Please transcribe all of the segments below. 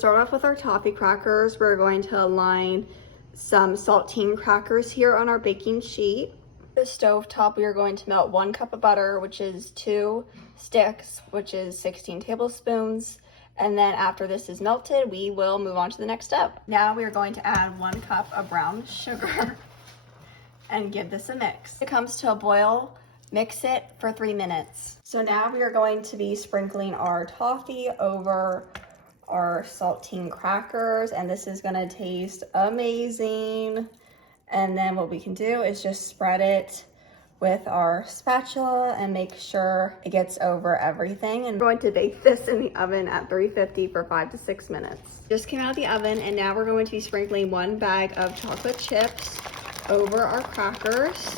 Start off with our toffee crackers. We're going to line some saltine crackers here on our baking sheet. The stove top, we are going to melt 1 cup of butter, which is 2 sticks, which is 16 tablespoons. And then after this is melted, we will move on to the next step. Now we are going to add 1 cup of brown sugar and give this a mix. It comes to a boil, mix it for 3 minutes. So now we are going to be sprinkling our toffee over our saltine crackers, and this is gonna taste amazing. And then what we can do is just spread it with our spatula and make sure it gets over everything. And we're going to bake this in the oven at 350 for 5 to 6 minutes. Just came out of the oven, and now we're going to be sprinkling 1 bag of chocolate chips over our crackers.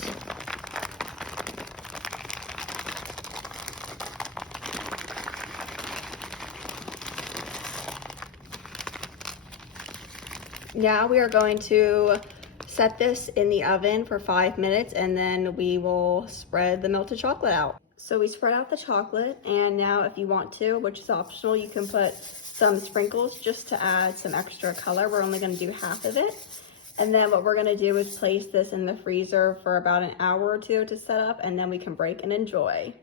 Now we are going to set this in the oven for 5 minutes, and then we will spread the melted chocolate out. So we spread out the chocolate, and now if you want to, which is optional, you can put some sprinkles just to add some extra color. We're only going to do half of it. And then what we're going to do is place this in the freezer for about an hour or 2 to set up, and then we can break and enjoy.